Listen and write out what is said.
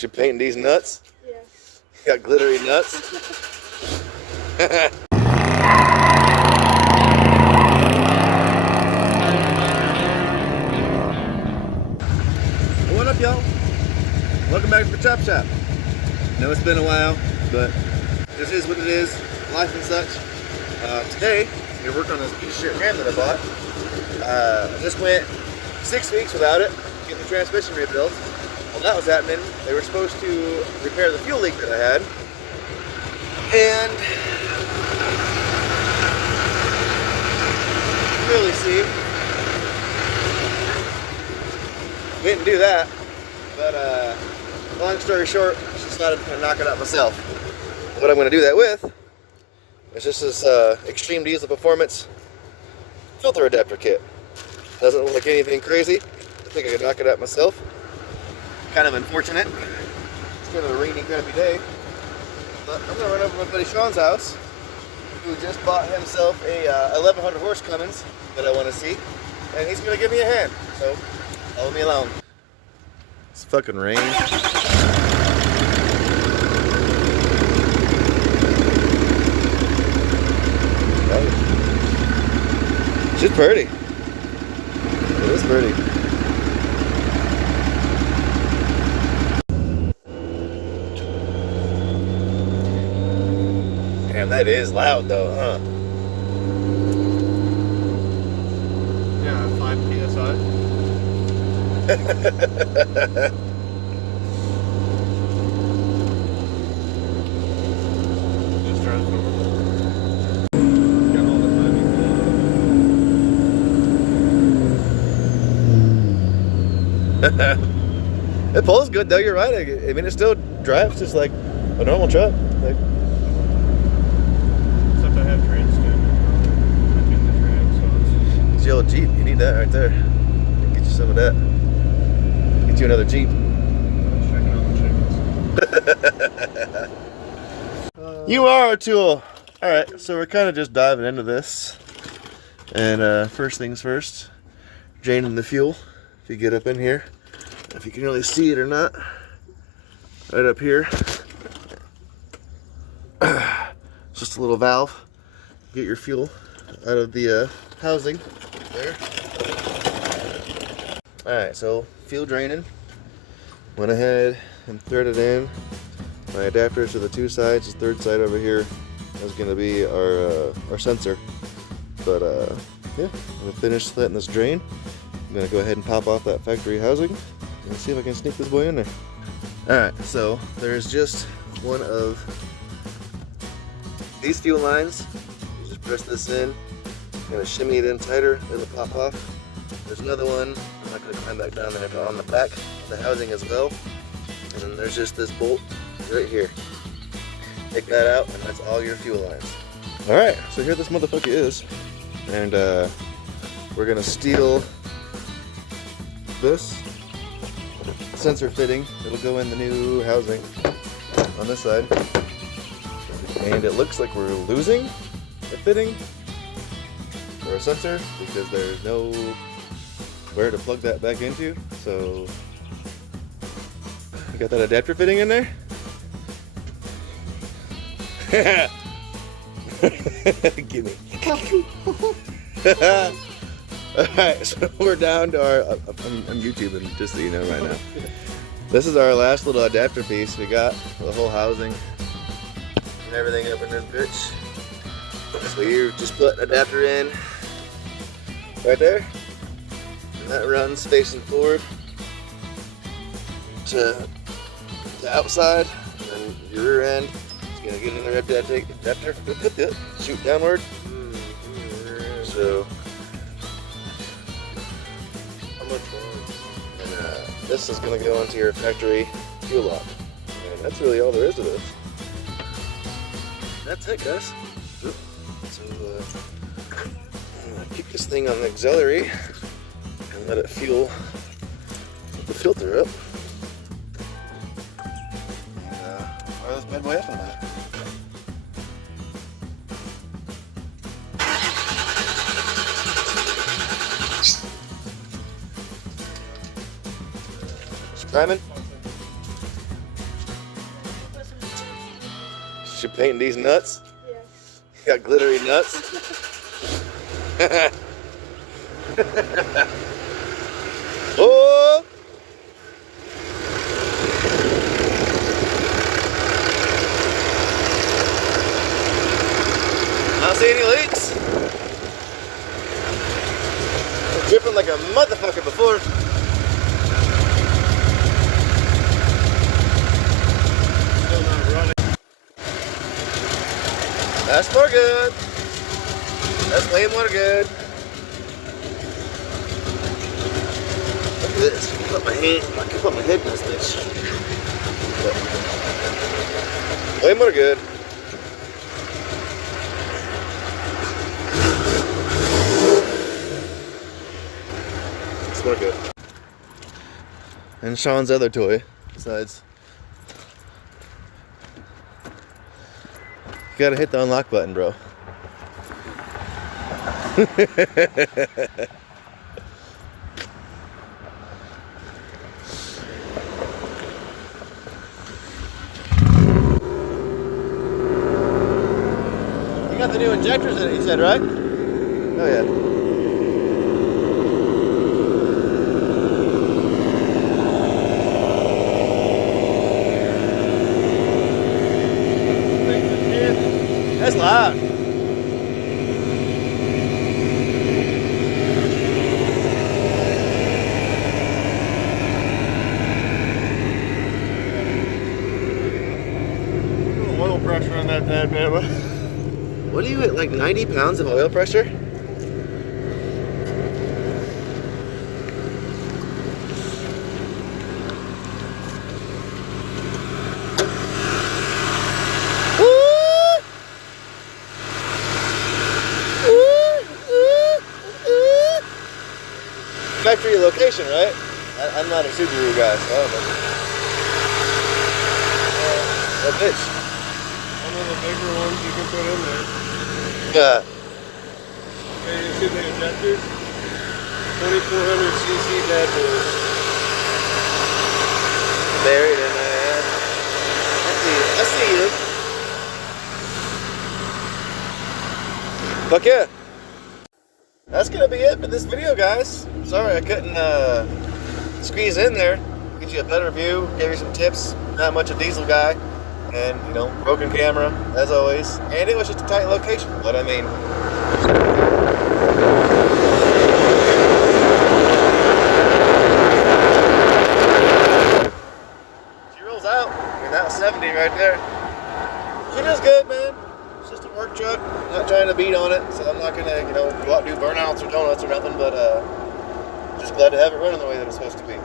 She painting these nuts? Yeah. Got glittery nuts. What up, y'all? Welcome back to the Chop Shop. I know it's been a while, but this is what it is, life and such. Today, I'm gonna work on this piece of shit ham that I bought. I just went 6 weeks without it, getting the transmission rebuilt. While that was happening, they were supposed to repair the fuel leak that I had. And really see, we didn't do that, but long story short, I just decided to knock it out myself. What I'm going to do that with is just this Extreme Diesel Performance filter adapter kit. Doesn't look like anything crazy. I think I could knock it out myself. Kind of unfortunate. It's kind of a rainy, crappy day. But I'm going to run over to my buddy Sean's house, who just bought himself a 1100 horse Cummins that I want to see. And he's going to give me a hand. So, follow me along. It's fucking rain. She's pretty. It is pretty. Damn, that is loud though, huh? Yeah, 5 PSI. Just drives over. Got all the timing. It pulls good though, you're right. I mean, it still drives just like a normal truck. Like, Except I have trans stand in the trans, so it's the old Jeep. You need that right there. Get you some of that. Get you another Jeep. it's checking out the chickens. You are a tool. Alright, so we're kind of just diving into this. And first things first, draining the fuel. If you get up in here, if you can really see it or not, right up here. It's just a little valve. Get your fuel out of the housing there. Alright, so fuel draining. Went ahead and threaded in my adapters to the two sides. The third side over here is going to be our sensor. But yeah, I'm going to finish letting this drain. I'm going to go ahead and pop off that factory housing and see if I can sneak this boy in there. Alright, so there's just one of these fuel lines. You just press this in, I'm going to shimmy it in tighter, it'll pop off. There's another one, I'm not going to climb back down there, but on the back of the housing as well. And then there's just this bolt right here. Take that out, and that's all your fuel lines. Alright, so here this motherfucker is. And we're going to steal this sensor fitting. It'll go in the new housing on this side. And it looks like we're losing a fitting or a sensor because there's no where to plug that back into. So you got that adapter fitting in there? Gimme. Alright, so we're down to our, I'm YouTubing just so you know right now. This is our last little adapter piece. We got the whole housing and everything up in this bitch. So you just put an adapter in right there. And that runs facing forward to the outside. And then your rear end is going to get in the adapter, shoot downward. So this is going to go into your factory fuel lock. And that's really all there is to this. That's it, guys. So I'm going to keep this thing on the auxiliary and let it fuel the filter up. And fire this bad boy up in a minute. Simon? She painting these nuts? Yeah. Got glittery nuts. Oh! Not see any leaks. It's dripping like a motherfucker before. Still not running. That's more good. That's way more good. Look at this. I can put my hand. I can put my head in this bitch. Way more good. It's more good. And Sean's other toy, besides. You gotta hit the unlock button, bro. You got the new injectors in it, you said, right? Oh yeah. That's loud. Oil pressure on that bad man. What are you at, like 90 pounds of oil pressure? Factory location, right? I'm not a Subaru guy, so I don't know. That bitch. One of the bigger ones you can put in there. Yeah. Okay, you see the injectors? 2400cc bad boys. Buried in there. I see you. Fuck yeah. That's gonna be it for this video, guys. Sorry I couldn't squeeze in there. Get you a better view, give you some tips. Not much a diesel guy. And, you know, broken camera, as always. And it was just a tight location. But I mean, she rolls out. I mean, that was 70 right there. She does good, man. It's just a work truck. I'm not trying to beat on it, so I'm not gonna, you know, go out and do burnouts or donuts or nothing. But just glad to have it running the way that it's supposed to be.